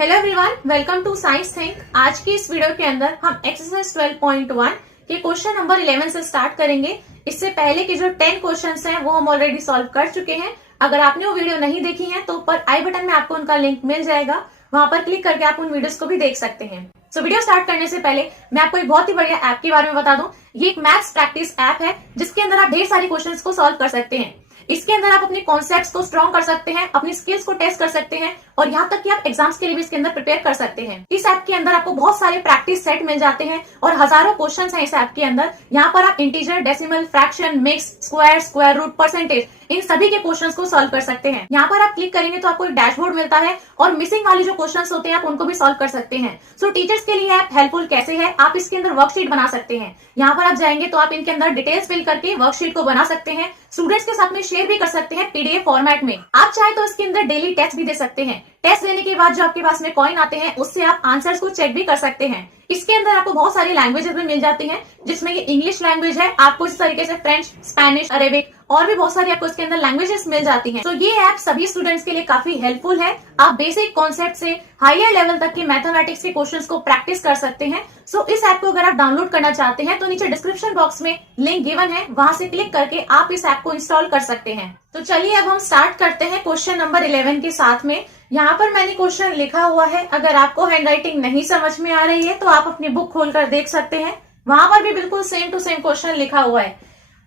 Hello everyone, welcome to science think. आज की इस वीडियो के अंदर हम एक्सरसाइज 12.1 के क्वेश्चन नंबर 11 से स्टार्ट करेंगे। इससे पहले के जो 10 क्वेश्चंस हैं वो हम ऑलरेडी सॉल्व कर चुके हैं। अगर आपने वो वीडियो नहीं देखी है तो ऊपर आई बटन में आपको उनका लिंक मिल जाएगा, वहां पर क्लिक करके आप उन वीडियोस को भी देख सकते हैं। वीडियो स्टार्ट करने से पहले मैं आपको एक बहुत ही बढ़िया ऐप के बारे में बता दूं। ये एक मैथ्स प्रैक्टिस ऐप है जिसके अंदर आप ढेर सारी क्वेश्चंस को सॉल्व कर सकते हैं। इसके अंदर आप अपने कॉन्सेप्ट्स को स्ट्रॉन्ग कर सकते हैं, अपनी स्किल्स को टेस्ट कर सकते हैं और यहाँ तक कि आप एग्जाम्स के लिए भी इसके अंदर प्रिपेयर कर सकते हैं। इस ऐप के अंदर आपको बहुत सारे प्रैक्टिस सेट मिल जाते हैं और हजारों क्वेश्चंस हैं इस ऐप के अंदर। यहाँ पर आप integer, decimal, fraction, mix, square, square root, percentage, इन सभी के क्वेश्चंस को सॉल्व कर सकते हैं। यहाँ पर आप क्लिक करेंगे तो आपको एक डैशबोर्ड मिलता है और मिसिंग वाली जो क्वेश्चंस होते हैं आप उनको भी सॉल्व कर सकते हैं। टीचर्स के लिए ऐप हेल्पफुल कैसे है, आप इसके अंदर वर्कशीट बना सकते हैं। यहाँ पर आप जाएंगे तो आप इनके अंदर डिटेल्स फिल करके वर्कशीट को बना सकते हैं, स्टूडेंट्स के साथ में शेयर भी कर सकते हैं पीडीएफ फॉर्मेट में। आप चाहे तो इसके अंदर डेली टेस्ट भी दे सकते हैं। टेस्ट देने के बाद जो आपके पास में कॉइन आते हैं उससे आप आंसर्स को चेक भी कर सकते हैं। इसके अंदर आपको बहुत सारी लैंग्वेजेस भी मिल जाती हैं, जिसमें ये इंग्लिश लैंग्वेज है, आपको इस तरीके से फ्रेंच, स्पेनिश, अरेबिक और भी बहुत सारी आपको इसके अंदर लैंग्वेजेस मिल जाती हैं। ये ऐप सभी स्टूडेंट्स के लिए काफी हेल्पफुल है। आप बेसिक कॉन्सेप्ट से हायर लेवल तक के मैथमेटिक्स के क्वेश्चंस को प्रैक्टिस कर सकते हैं। इस ऐप को अगर आप डाउनलोड करना चाहते हैं तो नीचे डिस्क्रिप्शन बॉक्स में लिंक गिवन है, वहां से क्लिक करके आप इस ऐप को इंस्टॉल कर सकते हैं। चलिए अब हम स्टार्ट करते हैं क्वेश्चन नंबर 11 के साथ में। यहाँ पर मैंने क्वेश्चन लिखा हुआ है। अगर आपको हैंडराइटिंग नहीं समझ में आ रही है तो आप अपनी बुक खोलकर देख सकते हैं, वहां पर भी बिल्कुल सेम टू सेम क्वेश्चन लिखा हुआ है।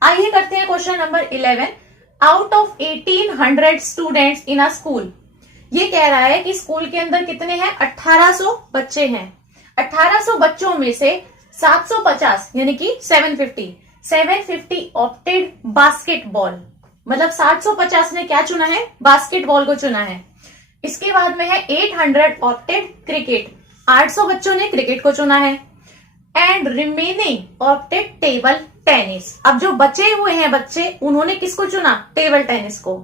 आइए करते हैं question number 11। Out of 1800 students in a school, ये कह रहा है कि स्कूल के अंदर कितने हैं? 1800 बच्चे हैं। 1800 बच्चों में से 750 यानी कि 750 ऑप्टेड बास्केटबॉल, मतलब 750 ने क्या चुना है? बास्केटबॉल को चुना है। इसके बाद में है 800 ऑप्टेड क्रिकेट, 800 बच्चों ने क्रिकेट को चुना है। And remaining opted table tennis, अब जो बचे हुए हैं बच्चे उन्होंने किसको चुना? टेबल टेनिस को।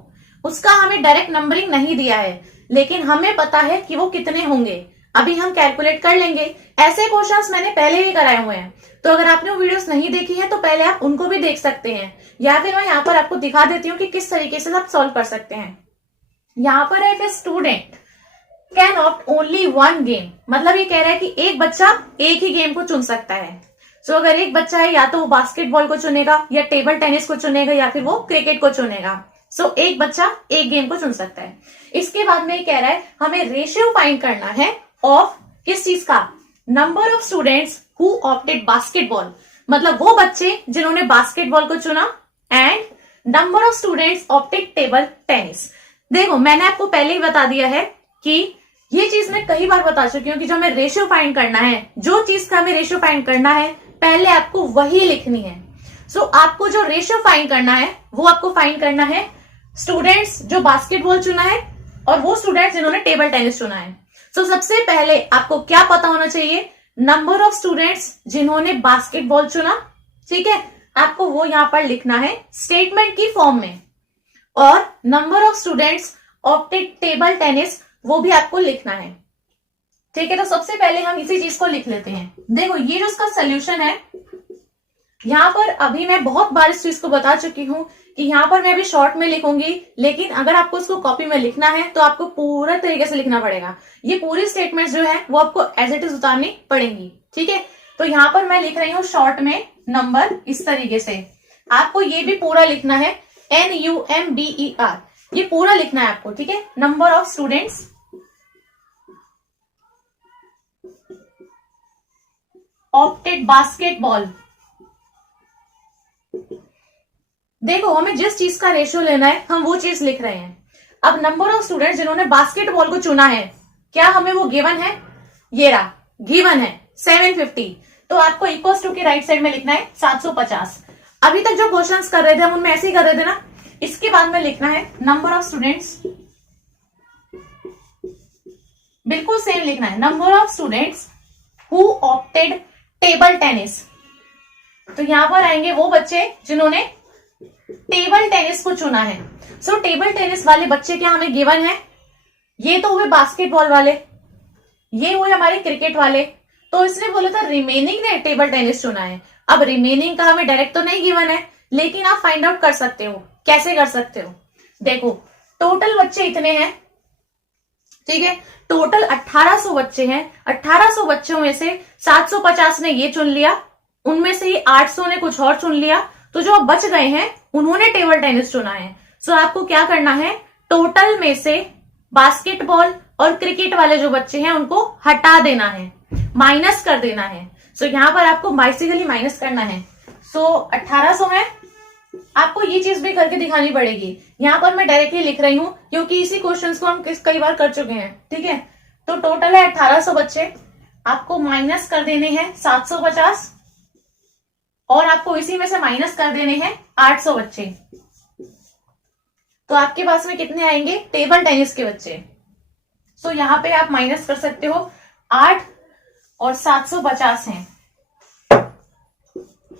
उसका हमें डायरेक्ट नंबरिंग नहीं दिया है, लेकिन हमें पता है कि वो कितने होंगे। अभी हम कैलकुलेट कर लेंगे। ऐसे क्वेश्चंस मैंने पहले भी कराए हुए हैं, तो अगर आपने वो वीडियोस नहीं देखी है तो पहले आप उनको भी देख सकते हैं, या फिर मैं यहाँ पर आपको दिखा देती हूँ कि किस तरीके से आप सॉल्व कर सकते हैं। यहाँ पर है कि student can opt only one game, मतलब ये कह रहा है कि एक बच्चा एक ही गेम को चुन सकता है। अगर एक बच्चा है या तो वो बास्केटबॉल को चुनेगा या टेबल टेनिस को चुनेगा या फिर वो क्रिकेट को चुनेगा। एक बच्चा एक गेम को चुन सकता है। इसके बाद में ये कह रहा है हमें रेशियो फाइंड करना है ऑफ किस चीज का? Number of students who opted basketball, मतलब वो बच्चे जिन्होंने बास्केटबॉल को चुना, and number of students opted table tennis. देखो मैंने आपको पहले ही बता दिया है कि ये चीज मैं कई बार बता चुकी हूँ कि जो हमें रेशियो फाइंड करना है, जो चीज का हमें रेशियो फाइंड करना है पहले आपको वही लिखनी है। आपको जो रेशियो फाइंड करना है वो आपको फाइंड करना है स्टूडेंट्स जो बास्केटबॉल चुना है और वो स्टूडेंट्स जिन्होंने टेबल टेनिस चुना है। सबसे पहले आपको क्या पता होना चाहिए? नंबर ऑफ स्टूडेंट्स जिन्होंने बास्केटबॉल चुना, ठीक है, आपको वो यहां पर लिखना है स्टेटमेंट की फॉर्म में, और number of students opted table tennis वो भी आपको लिखना है, ठीक है। तो सबसे पहले हम इसी चीज को लिख लेते हैं। देखो ये जो इसका सोल्यूशन है, यहाँ पर अभी मैं बहुत बार इस चीज को बता चुकी हूं कि यहाँ पर मैं अभी शॉर्ट में लिखूंगी, लेकिन अगर आपको इसको कॉपी में लिखना है तो आपको पूरा तरीके से लिखना पड़ेगा। ये पूरी स्टेटमेंट जो है वो आपको एज इट इज उतारनी पड़ेंगी, ठीक है। तो यहाँ पर मैं लिख रही हूँ शॉर्ट में नंबर इस तरीके से। आपको ये भी पूरा लिखना है, NUMBER, ये पूरा लिखना है आपको, ठीक है। Number of students opted basketball. देखो हमें जिस चीज का रेशियो लेना है हम वो चीज लिख रहे हैं। अब नंबर ऑफ स्टूडेंट्स जिन्होंने बास्केटबॉल को चुना है, क्या हमें वो गिवन है? ये रहा, गिवन है 750। तो आपको इक्वल्स टू के राइट साइड में लिखना है 750। अभी तक जो क्वेश्चंस कर रहे थे हम उनमें ऐसे ही कर रहे थे ना। इसके बाद में लिखना है नंबर ऑफ स्टूडेंट्स, बिल्कुल सेम लिखना है, number of students who opted table tennis. तो यहां पर आएंगे वो बच्चे जिन्होंने टेबल टेनिस को चुना है। टेबल टेनिस वाले बच्चे क्या हमें गिवन है? ये तो हुए बास्केटबॉल वाले, ये हुए हमारे क्रिकेट वाले। तो इसने बोला था रिमेनिंग ने टेबल टेनिस चुना है। अब रिमेनिंग का हमें डायरेक्ट तो नहीं गिवन है, लेकिन आप फाइंड आउट कर सकते हो। कैसे कर सकते हो? देखो टोटल बच्चे इतने हैं, ठीक है। टोटल 1800 बच्चे हैं, 1800 बच्चों में से 750 ने ये चुन लिया, उनमें से ही 800 ने कुछ और चुन लिया, तो जो बच गए हैं उन्होंने टेबल टेनिस चुना है। सो आपको क्या करना है, टोटल में से बास्केटबॉल और क्रिकेट वाले जो बच्चे हैं उनको हटा देना है, माइनस कर देना है। सो यहाँ पर आपको बेसिकली माइनस करना है। सो 1800 है, आपको ये चीज भी करके दिखानी पड़ेगी। यहाँ पर मैं डायरेक्टली लिख रही हूं क्योंकि इसी क्वेश्चंस को हम कई बार कर चुके हैं, ठीक है। तो टोटल है 1800 बच्चे, आपको माइनस कर देने हैं 750 और आपको इसी में से माइनस कर देने हैं 800 बच्चे। तो आपके पास में कितने आएंगे, टेबल टेनिस के बच्चे। सो यहाँ पे आप माइनस कर सकते हो, 8 और 750 हैं।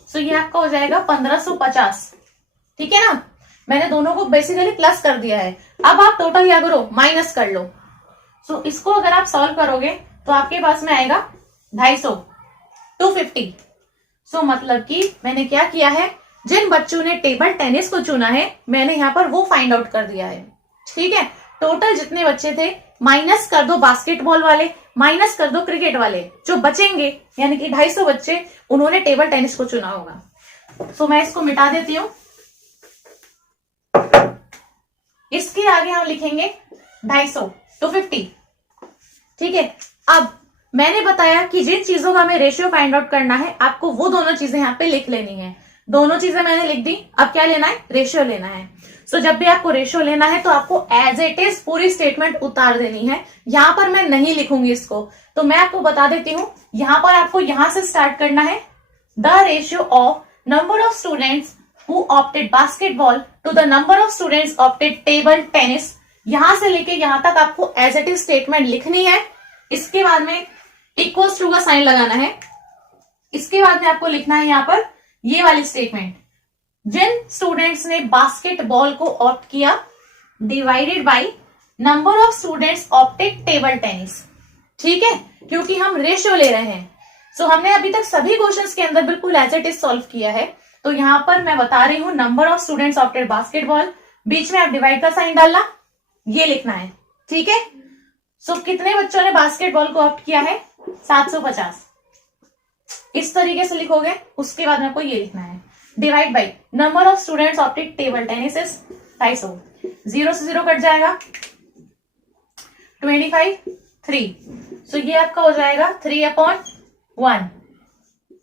सो ये आपका हो जाएगा 1550, ठीक है ना। मैंने दोनों को बेसिकली प्लस कर दिया है। अब आप टोटल क्या करो, माइनस कर लो। सो इसको अगर आप सॉल्व करोगे तो आपके पास में आएगा 250, 250। सो मतलब कि मैंने क्या किया है, जिन बच्चों ने टेबल टेनिस को चुना है मैंने यहाँ पर वो फाइंड आउट कर दिया है, ठीक है। टोटल जितने बच्चे थे माइनस कर दो बास्केटबॉल वाले, माइनस कर दो क्रिकेट वाले, जो बचेंगे यानी कि 250 बच्चे उन्होंने टेबल टेनिस को चुना होगा। सो मैं इसको मिटा देती हूं। इसके आगे हम लिखेंगे 250, 250, ठीक है। अब मैंने बताया कि जिन चीजों का हमें रेशियो फाइंड आउट करना है आपको वो दोनों चीजें यहाँ पे लिख लेनी है। दोनों चीजें मैंने लिख दी, अब क्या लेना है, रेशियो लेना है। सो जब भी आपको रेशियो लेना है तो आपको एज इट इज पूरी स्टेटमेंट उतार देनी है। यहां पर मैं नहीं लिखूंगी इसको, तो मैं आपको बता देती हूं। यहां पर आपको यहां से स्टार्ट करना है, the ratio of number of students who opted basketball to the number of students opted table tennis. यहां से लेके यहां तक आपको एज इट इज स्टेटमेंट लिखनी है। इसके बाद में इक्वल्स टू का साइन लगाना है। इसके बाद में आपको लिखना है यहां पर ये वाली स्टेटमेंट, जिन स्टूडेंट्स ने बास्केटबॉल को ऑप्ट किया divided by number of students opted table tennis, ठीक है, क्योंकि हम रेशियो ले रहे हैं। सो हमने अभी तक सभी क्वेश्चंस के अंदर बिल्कुल एज इट इज सॉल्व किया है। तो यहां पर मैं बता रही हूं number of students opted basketball, बीच में आप डिवाइड का साइन डालना, ये लिखना है, ठीक है। सो कितने बच्चों ने बास्केटबॉल को ऑप्ट किया है, 750, इस तरीके से लिखोगे। उसके बाद में आपको ये लिखना है, divide by number of students opted table tennis is 250, 0 से 0 कट जाएगा, 25, 3। सो ये आपका हो जाएगा 3/1।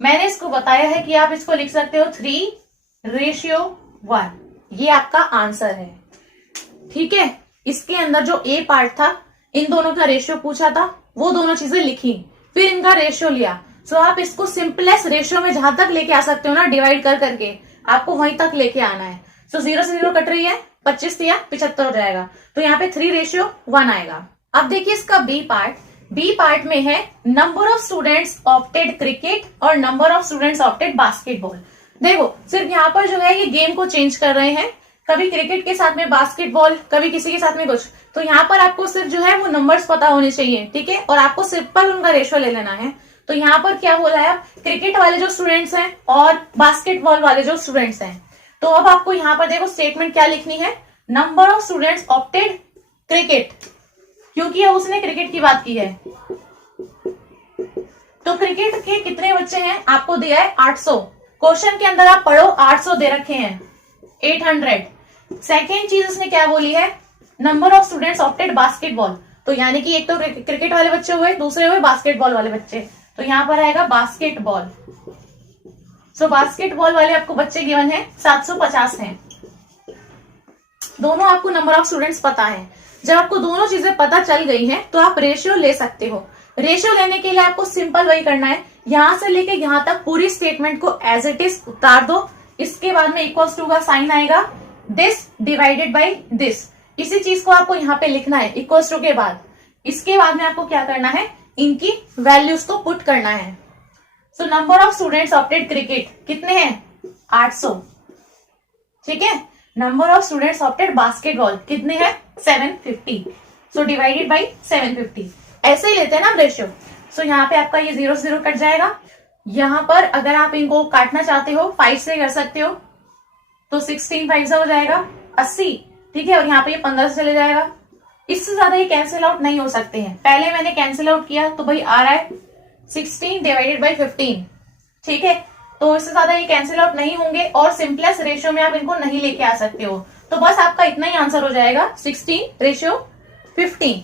मैंने इसको बताया है कि आप इसको लिख सकते हो 3:1, ये आपका आंसर है, ठीक है। इसके अंदर जो ए पार्ट था, इन दोनों का रेशियो पूछा था, वो दोनों चीजें लिखी, फिर इनका रेशियो लिया। सो आप इसको सिंपलेस्ट रेशियो में जहां तक लेके आ सकते हो ना, डिवाइड कर करके आपको वहीं तक लेके आना है। सो 0 से 0 कट रही है, 25 या 75 हो जाएगा, तो यहाँ पे 3:1 आएगा। अब देखिए इसका बी पार्ट, बी पार्ट में है number of students opted cricket और number of students opted basketball. देखो सिर्फ यहाँ पर जो है ये गेम को चेंज कर रहे हैं, कभी क्रिकेट के साथ में बास्केटबॉल, कभी किसी के साथ में कुछ। तो यहाँ पर आपको सिर्फ जो है वो नंबर्स पता होने चाहिए, ठीक है, और आपको सिंपल उनका रेशियो ले लेना है। तो यहाँ पर क्या बोला है, क्रिकेट वाले जो स्टूडेंट्स हैं और बास्केटबॉल वाले जो स्टूडेंट्स हैं। तो अब आपको यहाँ पर देखो स्टेटमेंट क्या लिखनी है, number of students opted cricket, क्योंकि उसने क्रिकेट की बात की है। तो क्रिकेट के कितने बच्चे हैं आपको दिया है 800, क्वेश्चन के अंदर आप पढ़ो 800 दे रखे हैं, 800। सेकेंड चीज उसने क्या बोली है, number of students opted basketball, तो यानी कि एक तो क्रिकेट वाले बच्चे हुए, दूसरे हुए बास्केटबॉल वाले बच्चे, तो यहां पर आएगा बास्केटबॉल। सो बास्केटबॉल वाले आपको बच्चे गिवन है 750 हैं। दोनों आपको नंबर ऑफ स्टूडेंट्स पता है। जब आपको दोनों चीजें पता चल गई हैं तो आप रेशियो ले सकते हो। रेशियो लेने के लिए आपको सिंपल वही करना है, यहां से लेके यहां तक पूरी स्टेटमेंट को एज इट इज उतार दो। इसके बाद में इक्वल्स टू का साइन आएगा, दिस डिवाइडेड बाई दिस, इसी चीज को आपको यहाँ पे लिखना है इक्वल्स टू के बाद। इसके बाद में आपको क्या करना है, इनकी वैल्यूज को पुट करना है। So number of students opted cricket कितने हैं, 800, ठीक है। Number of students opted basketball कितने हैं, 750। सो डिवाइडेड बाई 750, ऐसे ही लेते हैं ना रेशियो। सो यहाँ पे आपका ये 0 से 0 कट जाएगा। यहां पर अगर आप इनको काटना चाहते हो 5 से कर सकते हो, तो 16 5 हो जाएगा 80, ठीक है, और यहाँ पे ये 15 से चले जाएगा, इससे ज्यादा ये कैंसिल आउट नहीं हो सकते हैं। पहले मैंने कैंसिल आउट किया तो भाई आ रहा है 16 डिवाइडेड बाई 15, ठीक है। तो इससे ज्यादा ये कैंसिल आउट नहीं होंगे और सिंपलेस्ट रेशियो में आप इनको नहीं लेके आ सकते हो। तो बस आपका इतना ही आंसर हो जाएगा 16:15।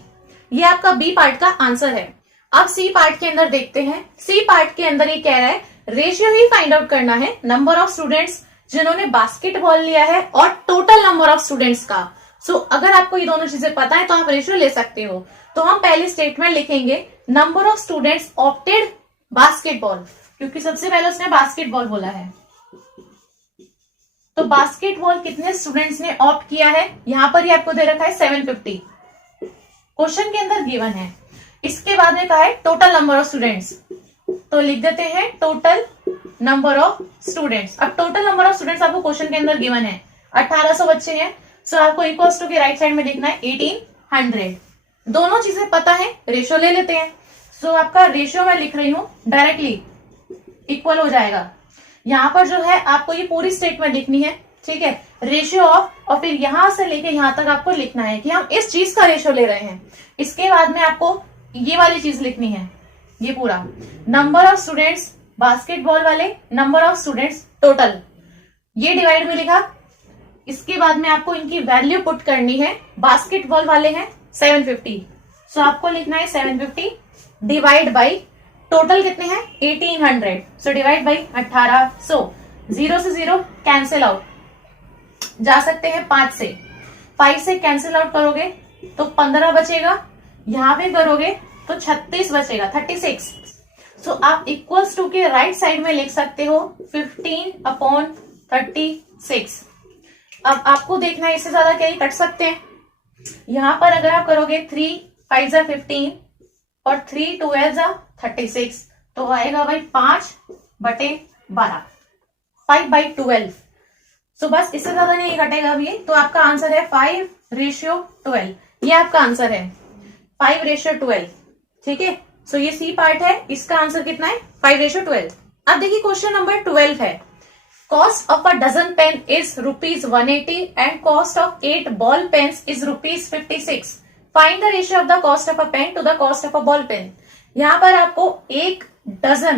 ये आपका बी पार्ट का आंसर है। अब सी पार्ट के अंदर देखते हैं। सी पार्ट के अंदर ये कह रहा है रेशियो ही फाइंड आउट करना है नंबर ऑफ स्टूडेंट्स जिन्होंने बास्केटबॉल लिया है और टोटल नंबर ऑफ स्टूडेंट्स का। सो अगर आपको ये दोनों चीजें पता है तो आप रेशियो ले सकते हो। तो हम पहले स्टेटमेंट लिखेंगे number of students opted basketball, क्योंकि सबसे पहले उसने बास्केटबॉल बोला है। तो बास्केटबॉल कितने स्टूडेंट्स ने ऑप्ट किया है, यहां पर ही आपको दे रखा है 750, क्वेश्चन के अंदर गिवन है। इसके बाद में कहा है टोटल नंबर ऑफ स्टूडेंट्स, तो लिख देते हैं टोटल नंबर ऑफ स्टूडेंट्स। अब टोटल नंबर ऑफ स्टूडेंट्स आपको क्वेश्चन के अंदर गिवन है 1800 बच्चे हैं। सो आपको इक्वल्स टू के राइट साइड में लिखना है 1800। दोनों चीजें पता है, रेशियो ले लेते हैं। सो आपका रेशियो मैं लिख रही हूं डायरेक्टली इक्वल हो जाएगा। यहां पर जो है आपको ये पूरी स्टेटमेंट लिखनी है, ठीक है, रेशियो ऑफ, और फिर यहां से लेके यहां तक आपको लिखना है कि हम इस चीज का रेशियो ले रहे हैं। इसके बाद में आपको ये वाली चीज लिखनी है, ये पूरा नंबर ऑफ स्टूडेंट्स बास्केटबॉल वाले, नंबर ऑफ स्टूडेंट्स टोटल, ये डिवाइड में लिखा। इसके बाद में आपको इनकी वैल्यू पुट करनी है। बास्केटबॉल वाले हैं 750, सो आपको लिखना है 750 डिवाइड बाई टोटल कितने हैं 1800, सो डिवाइड बाई 1800। 0 से 0 कैंसिल आउट जा सकते हैं 5 से, 5 से कैंसिल आउट करोगे तो 15 बचेगा, यहां पे करोगे तो 36 बचेगा, 36। सो आप इक्वल्स टू के राइट साइड में लिख सकते हो 15/36। अब आपको देखना है इससे ज्यादा क्या कट सकते हैं। यहां पर अगर आप करोगे 3 5 जा 15 और 3 2 जा 36, तो आएगा भाई 5/12, 5/12। सो बस इससे ज्यादा नहीं कटेगा अभी, तो आपका आंसर है 5:12। ये आपका आंसर है 5:12, ठीक है। सो ये सी पार्ट है, इसका आंसर कितना है 5:12। अब देखिए क्वेश्चन नंबर 12 है। Cost of a dozen pen is ₹180 and cost of 8 ball pens is ₹56। Find the ratio of the cost of a pen to the cost of a ball pen. यहां पर आपको एक dozen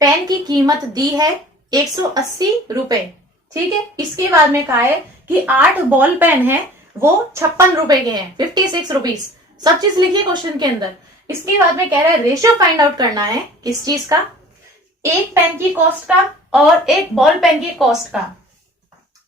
pen की कीमत दी है 180 रुपए, ठीक है। इसके बाद में कहा है कि 8 बॉल पेन है वो 56 रुपए के हैं, 56 रुपीज। सब चीज लिखिए क्वेश्चन के अंदर। इसके बाद में कह रहा है रेशियो फाइंड आउट करना है किस चीज का, एक पेन की कॉस्ट का और एक बॉल पेन की कॉस्ट का।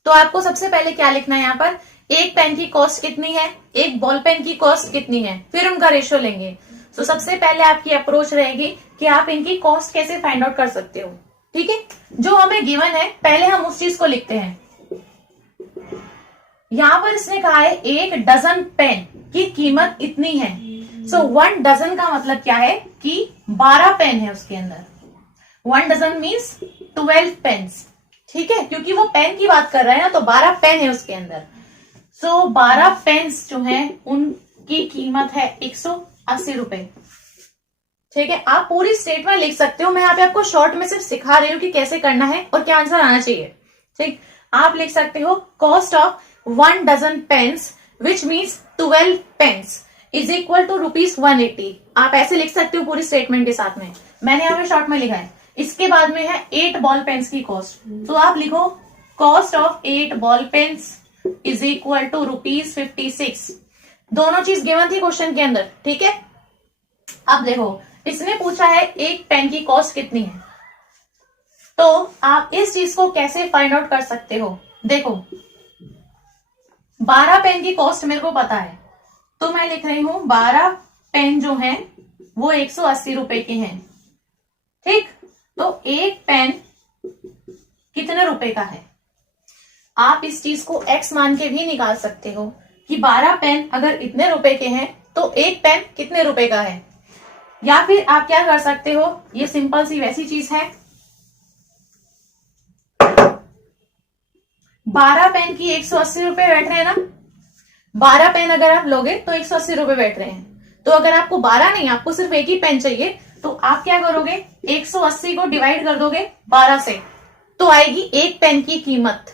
तो आपको सबसे पहले क्या लिखना है, यहाँ पर एक पेन की कॉस्ट कितनी है, एक बॉल पेन की कॉस्ट कितनी है, फिर उनका रेशियो लेंगे। तो सबसे पहले आपकी अप्रोच रहेगी कि आप इनकी कॉस्ट कैसे फाइंड आउट कर सकते हो, ठीक है। जो हमें गिवन है पहले हम उस चीज को लिखते हैं। यहां पर इसने कहा है एक डजन पेन की कीमत इतनी है। सो 1 डजन का मतलब क्या है कि 12 पेन है उसके अंदर। 1 डजन मीन्स 12 पेन्स, ठीक है, क्योंकि वो पेन की बात कर रहे हैं ना, तो 12 पेन है उसके अंदर। सो 12 पेन्स जो है उनकी कीमत है 180 रुपए, ठीक है। आप पूरी स्टेटमेंट लिख सकते हो, मैं यहाँ पे आपको शॉर्ट में सिर्फ सिखा रही हूँ कि कैसे करना है और क्या आंसर आना चाहिए, ठीक। आप लिख सकते हो cost of 1 dozen pens which means 12 pens is equal to ₹180। आप ऐसे लिख सकते हो पूरी स्टेटमेंट के साथ में, मैंने यहाँ पे शॉर्ट में लिखा है। इसके बाद में है 8 बॉल पेन्स की कॉस्ट, तो आप लिखो cost of 8 ball pens is equal to ₹56। दोनों चीज गिवन थी क्वेश्चन के अंदर, ठीक है। अब देखो इसने पूछा है एक पेन की कॉस्ट कितनी है, तो आप इस चीज को कैसे फाइंड आउट कर सकते हो। देखो 12 पेन की कॉस्ट मेरे को पता है, तो मैं लिख रही हूं 12 पेन जो हैं वो 180 रुपए के हैं, ठीक। तो एक पेन कितने रुपए का है, आप इस चीज को x मान के भी निकाल सकते हो कि 12 पेन अगर इतने रुपए के हैं तो एक पेन कितने रुपए का है। या फिर आप क्या कर सकते हो, ये सिंपल सी वैसी चीज है, 12 पेन की 180 रुपए बैठ रहे हैं ना, 12 पेन अगर आप लोगे तो 180 रुपए बैठ रहे हैं। तो अगर आपको 12 नहीं, आपको सिर्फ एक ही पेन चाहिए, तो आप क्या करोगे 180 को डिवाइड कर दोगे 12 से, तो आएगी एक पेन की कीमत,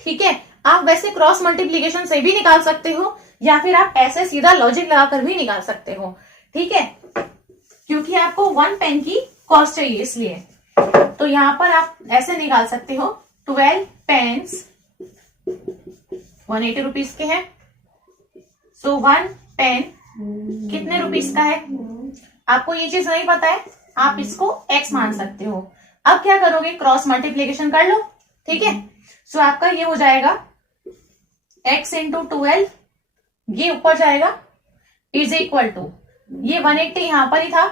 ठीक है। आप वैसे क्रॉस मल्टीप्लीकेशन से भी निकाल सकते हो, या फिर आप ऐसे सीधा लॉजिक लगाकर भी निकाल सकते हो, ठीक है, क्योंकि आपको 1 पेन की कॉस्ट चाहिए इसलिए। तो यहां पर आप ऐसे निकाल सकते हो 12 पेन्स 180 रुपीज के हैं। सो 1 पेन कितने रुपीज का है, आपको ये चीज नहीं पता है, आप इसको x मान सकते हो। अब क्या करोगे, क्रॉस मल्टीप्लीकेशन कर लो, ठीक है। सो आपका ये हो जाएगा x इंटू 12, ये ऊपर जाएगा इज इक्वल टू, ये 180 यहां पर ही था,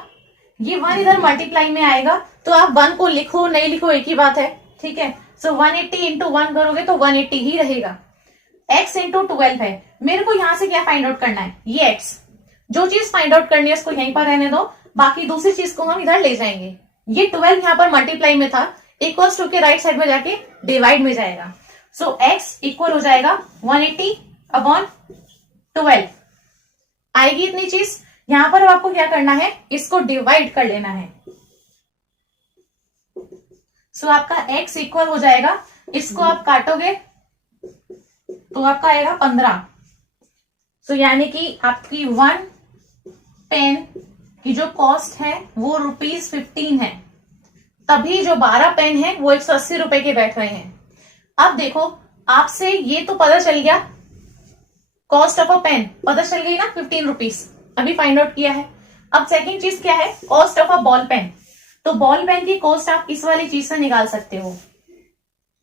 ये 1 इधर मल्टीप्लाई में आएगा, तो आप 1 को लिखो नहीं लिखो एक ही बात है, ठीक है। सो 180 इंटू 1 करोगे तो 180 ही रहेगा। x इंटू 12 है, मेरे को यहां से क्या फाइंड आउट करना है, ये x, जो चीज फाइंड आउट करनी है उसको यहीं पर रहने दो, बाकी दूसरी चीज को हम इधर ले जाएंगे। ये 12 यहाँ पर मल्टीप्लाई में था, इक्वल्स टू के राइट साइड में जाके डिवाइड में जाएगा। सो x इक्वल हो जाएगा 180 अपॉन 12, आएगी इतनी चीज। यहां पर आपको क्या करना है, इसको डिवाइड कर लेना है। सो आपका x इक्वल हो जाएगा, इसको आप काटोगे तो आपका आएगा 15। सो यानी कि आपकी 1 पेन की जो कॉस्ट है वो ₹15 है, तभी जो 12 पेन है वो 180 रुपए के बैठ रहे हैं। अब देखो, आपसे ये तो पता चल गया, कॉस्ट ऑफ अ पेन पता चल गई ना 15 रुपीज, अभी फाइंड आउट किया है। अब सेकंड चीज क्या है, cost of a ball pen. तो बॉल पेन की कॉस्ट आप इस वाली चीज से निकाल सकते हो,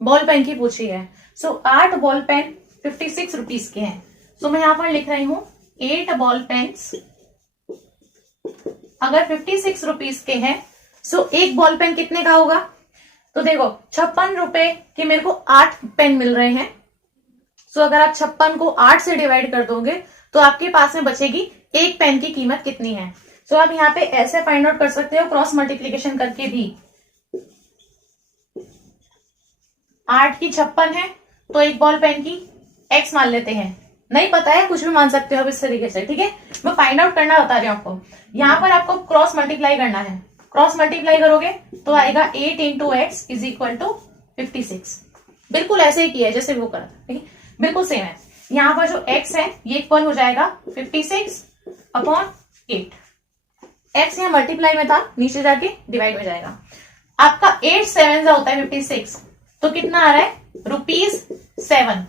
बॉल पेन की पूछी है। सो 8 बॉल पेन 56 रुपीज के हैं। सो मैं यहां पर लिख रही हूं 8 बॉल पेन्स अगर 56 रुपीज के हैं, सो एक बॉल पेन कितने का होगा, तो देखो 56 रुपए के मेरे को 8 पेन मिल रहे हैं। सो अगर आप 56 को 8 से डिवाइड कर दोगे तो आपके पास में बचेगी एक पेन की कीमत कितनी है। सो आप यहाँ पे ऐसे फाइंड आउट कर सकते हो क्रॉस मल्टीप्लीकेशन करके भी। 8 की 56 है तो एक बॉल पेन की x मान लेते हैं, नहीं पता है कुछ भी मान सकते हो अब इस तरीके से, ठीक है। मैं फाइंड आउट करना बता रही हूं आपको। यहां पर आपको क्रॉस मल्टीप्लाई करना है, क्रॉस मल्टीप्लाई करोगे तो आएगा 8 into x is equal to 56। बिल्कुल ऐसे ही किया है जैसे वो करा था, ठीक है, बिल्कुल सेम है। यहाँ पर जो x है ये इक्वल हो जाएगा 56 अपॉन 8। x यहाँ मल्टीप्लाई में था, नीचे जाके डिवाइड में जाएगा। आपका 8 7 होता है 56, तो कितना आ रहा है ₹7।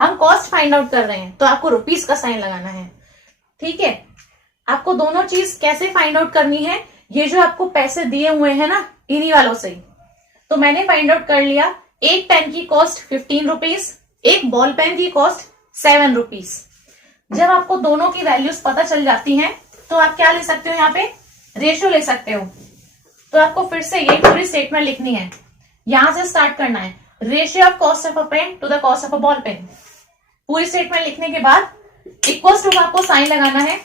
हम कॉस्ट फाइंड आउट कर रहे हैं तो आपको रुपीस का साइन लगाना है, ठीक है। आपको दोनों चीज कैसे फाइंड आउट करनी है, ये जो आपको पैसे दिए हुए हैं ना इन्हीं वालों से। तो मैंने फाइंड आउट कर लिया, एक पेन की कॉस्ट 15 रुपीज, एक बॉल पेन की कॉस्ट 7 रुपीज। जब आपको दोनों की वैल्यूज पता चल जाती हैं तो आप क्या ले सकते हो, यहाँ पे रेशियो ले सकते हो। तो आपको फिर से ये पूरी स्टेटमेंट लिखनी है, यहां से स्टार्ट करना है, ratio of cost of a pen to the cost of a ball pen. पूरी स्टेटमेंट लिखने के बाद इक्वल्स टू का आपको साइन लगाना है।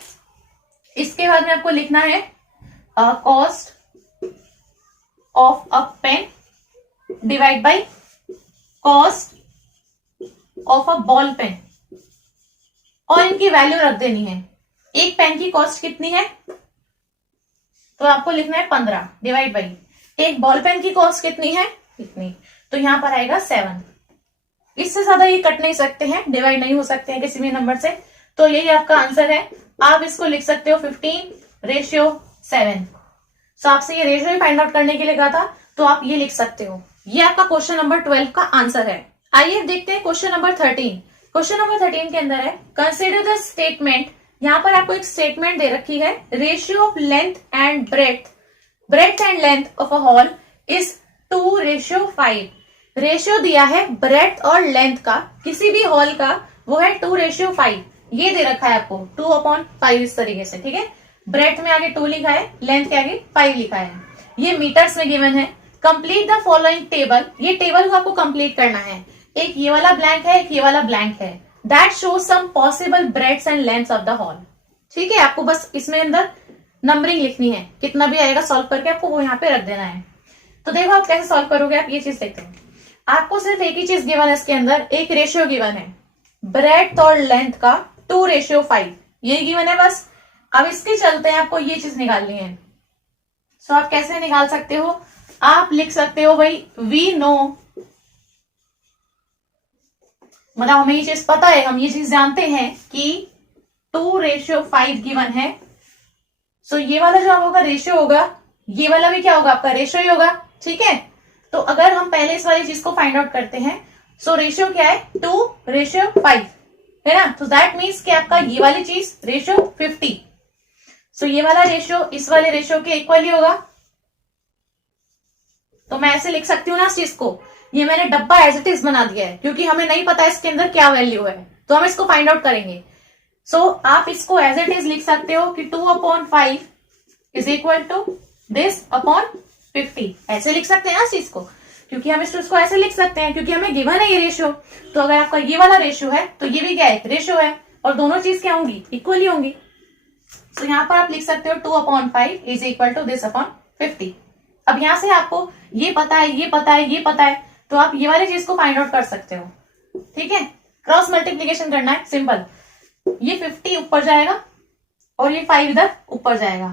इसके बाद में आपको लिखना है cost of a pen divide by cost of a ball pen, और इनकी वैल्यू रख देनी है। एक पेन की कॉस्ट कितनी है, तो आपको लिखना है 15 डिवाइड बाई एक बॉल पेन की कॉस्ट कितनी है इतनी, तो यहां पर आएगा 7। इससे ज्यादा ये कट नहीं सकते हैं, डिवाइड नहीं हो सकते हैं किसी भी नंबर से, तो यही आपका आंसर है। आप इसको लिख सकते हो 15:7। सो आपसे ये रेशियो ही फाइंड आउट करने के लिए कहा था, तो आप ये लिख सकते हो। ये आपका क्वेश्चन नंबर 12 का आंसर है। आइए देखते हैं क्वेश्चन नंबर 13। क्वेश्चन नंबर 13 के अंदर है कंसिडर द स्टेटमेंट। यहाँ पर आपको एक स्टेटमेंट दे रखी है, ratio of length and breadth and length of a hall is 2:5। Ratio दिया है ब्रेथ और लेंथ का, किसी भी हॉल का, वो है 2:5। ये दे रखा है आपको 2/5 इस तरीके से, ठीक है। ब्रेथ में आगे 2 लिखा है, लेंथ के आगे 5 लिखा है। ये मीटर्स में गिवन है। Complete the following table. ये टेबल को आपको कंप्लीट करना है। एक ये वाला ब्लैंक है, एक ये वाला ब्लैंक है। That shows some possible breadths and lengths of the hall. ठीक है, आपको बस इसमें अंदर नंबरिंग लिखनी है, कितना भी आएगा सॉल्व करके आपको वो यहाँ पे रख देना है। तो देखो आप कैसे सॉल्व करोगे, आप ये चीज देखते हैं। आपको सिर्फ एक ही चीज गिवन है इसके अंदर, एक रेशियो गिवन है ब्रेथ और लेंथ का 2:5, ये गिवन है बस। अब इसके चलते हैं आपको ये चीज निकालनी है। सो आप कैसे निकाल सकते हो, आप लिख सकते हो भाई वी नो, मतलब हमें ये चीज पता है, हम ये चीज जानते हैं कि 2:5 गिवन है। सो ये वाला जो होगा रेशियो होगा, ये वाला भी क्या होगा आपका रेशियो ही होगा, ठीक है। तो अगर हम पहले इस वाली चीज को फाइंड आउट करते हैं, सो रेशियो क्या है 2:5 है ना, तो दैट मीन्स कि आपका ये वाली चीज रेशियो 50। सो ये वाला रेशियो इस वाले रेशियो के इक्वल ही होगा। तो मैं ऐसे लिख सकती हूँ ना इस चीज को, ये मैंने डब्बा एज इट इज बना दिया है क्योंकि हमें नहीं पता इसके अंदर क्या वैल्यू है, तो हम इसको फाइंड आउट करेंगे। सो आप इसको एज इट इज लिख सकते हो कि 2/5 is equal to this upon 50, ऐसे लिख सकते हैं ना इस चीज को, क्योंकि हम इसको ऐसे लिख सकते हैं क्योंकि हमें गिवन है ये रेशियो। तो अगर आपका ये वाला रेशियो है तो ये भी क्या है रेशियो है, और दोनों चीज क्या होंगी इक्वल ही होंगी। तो यहाँ पर आप लिख सकते हो 2/5 is equal to this upon 50। अब यहां से आपको ये पता है, ये पता है, ये पता है, तो आप ये वाली चीज को फाइंड आउट कर सकते हो, ठीक है। क्रॉस मल्टीप्लीकेशन करना है, सिंपल। ये 50 ऊपर जाएगा और ये 5 इधर ऊपर जाएगा,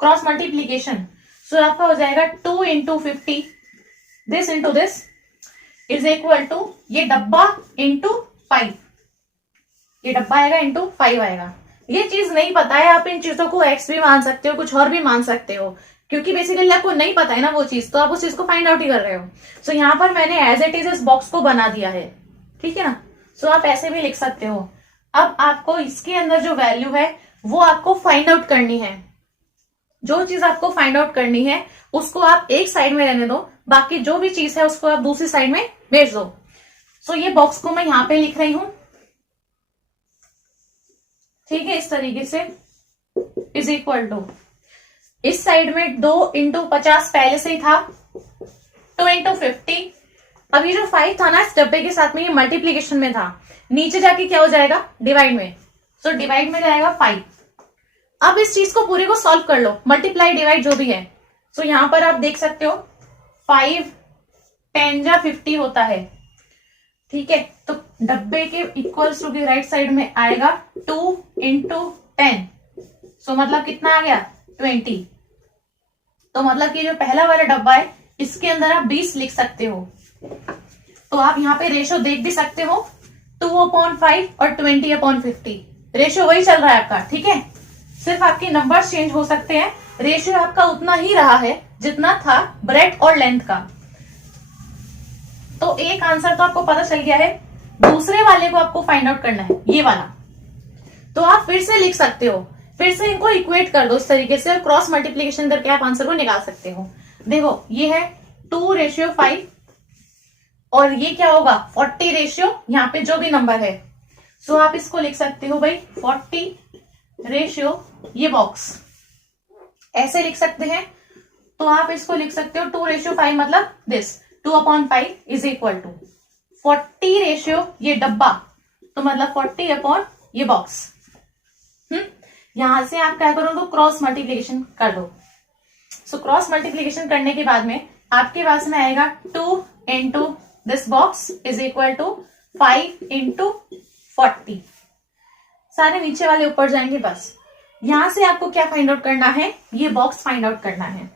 क्रॉस मल्टीप्लीकेशन। सो आपका हो जाएगा 2 into 50 this into this is equal to ये डब्बा इंटू 5, ये डब्बा आएगा इंटू 5 आएगा। ये चीज नहीं पता है, आप इन चीजों को एक्स भी मान सकते हो, कुछ और भी मान सकते हो, क्योंकि बेसिकली आपको नहीं पता है ना वो चीज, तो आप उस चीज को फाइंड आउट ही कर रहे हो। सो यहाँ पर मैंने एज इट इज इस बॉक्स को बना दिया है, ठीक है ना। सो आप ऐसे भी लिख सकते हो। अब आपको इसके अंदर जो वैल्यू है वो आपको फाइंड आउट करनी है। जो चीज आपको फाइंड आउट करनी है उसको आप एक साइड में रहने दो, बाकी जो भी चीज है उसको आप दूसरी साइड में भेज दो। सो ये बॉक्स को मैं यहां पे लिख रही हूं, ठीक है, इस तरीके से इज इक्वल टू, इस साइड में 2 into 50 पहले से ही था, 2 into 50। अब ये जो 5 था ना इस डब्बे के साथ में, ये मल्टीप्लीकेशन में था, नीचे जाके क्या हो जाएगा डिवाइड में। सो डिवाइड में जाएगा 5। अब इस चीज को पूरे को सॉल्व कर लो, मल्टीप्लाई डिवाइड जो भी है। सो यहां पर आप देख सकते हो 5 10 जा 50 होता है, ठीक है। तो डब्बे के इक्वल्स टू की राइट साइड में आएगा 2 into 10। सो मतलब कितना आ गया 20। तो मतलब कि जो पहला वाला डब्बा है इसके अंदर आप 20 लिख सकते हो। तो आप यहाँ पे रेशो देख भी सकते हो, 2/5 और 20/50 रेशो वही चल रहा है आपका, ठीक है। सिर्फ आपके नंबर्स चेंज हो सकते हैं, रेशियो आपका उतना ही रहा है जितना था ब्रेथ और लेंथ का। तो एक आंसर तो आपको पता चल गया है, दूसरे वाले को आपको फाइंड आउट करना है, ये वाला। तो आप फिर से लिख सकते हो, फिर से इनको इक्वेट कर दो इस तरीके से, और क्रॉस मल्टीप्लीकेशन करके आप आंसर को निकाल सकते हो। देखो ये है 2:5 और ये क्या होगा 40 यहाँ पे जो भी नंबर है। सो आप इसको लिख सकते हो भाई 40 ये बॉक्स ऐसे लिख सकते हैं। तो आप इसको लिख सकते हो 2:5 मतलब दिस 2/5 इज इक्वल टू 40 ये डब्बा, तो मतलब 40 ये बॉक्स। यहां से आप क्या करो तो क्रॉस मल्टीप्लीकेशन कर दो। सो क्रॉस मल्टीप्लीकेशन करने के बाद में आपके पास में आएगा 2 into this box is equal to 5 into 40। सारे नीचे वाले ऊपर जाएंगे बस। यहां से आपको क्या फाइंड आउट करना है, ये बॉक्स फाइंड आउट करना है।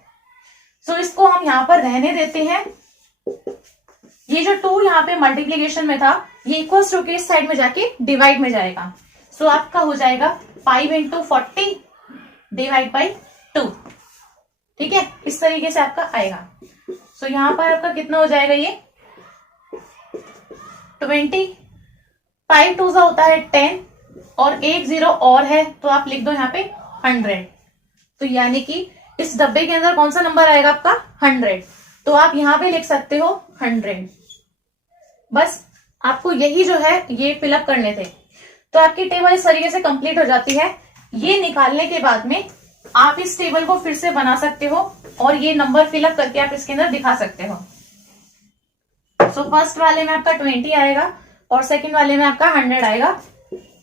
सो इसको हम यहां पर रहने देते हैं। ये जो 2 यहाँ पे मल्टीप्लीकेशन में था, ये इक्वल्स टू के इस साइड में जाके डिवाइड में जाएगा। सो आपका हो जाएगा 5 into 40 डिवाइड बाई 2, ठीक है, इस तरीके से आपका आएगा। सो यहां पर आपका कितना हो जाएगा, ये 20, 5 2 होता है 10 और 1 0 और है, तो आप लिख दो यहाँ पे 100। तो यानी कि इस डब्बे के अंदर कौन सा नंबर आएगा आपका 100, तो आप यहां पे लिख सकते हो 100। बस आपको यही जो है ये फिलअप करने थे। तो आपकी टेबल इस तरीके से कंप्लीट हो जाती है। ये निकालने के बाद में आप इस टेबल को फिर से बना सकते हो और ये नंबर फिलअप करके आप इसके अंदर दिखा सकते हो। सो फर्स्ट वाले में आपका 20 आएगा और सेकंड वाले में आपका 100 आएगा।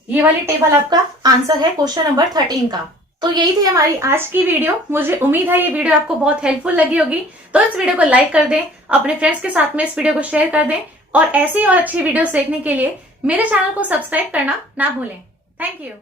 ये वाली टेबल आपका आंसर है क्वेश्चन नंबर 13 का। तो यही थी हमारी आज की वीडियो। मुझे उम्मीद है ये वीडियो आपको बहुत हेल्पफुल लगी होगी। तो इस वीडियो को लाइक कर दें, अपने फ्रेंड्स के साथ में इस वीडियो को शेयर कर दें और ऐसी और अच्छी वीडियोस देखने के लिए मेरे चैनल को सब्सक्राइब करना ना भूलें। Thank you.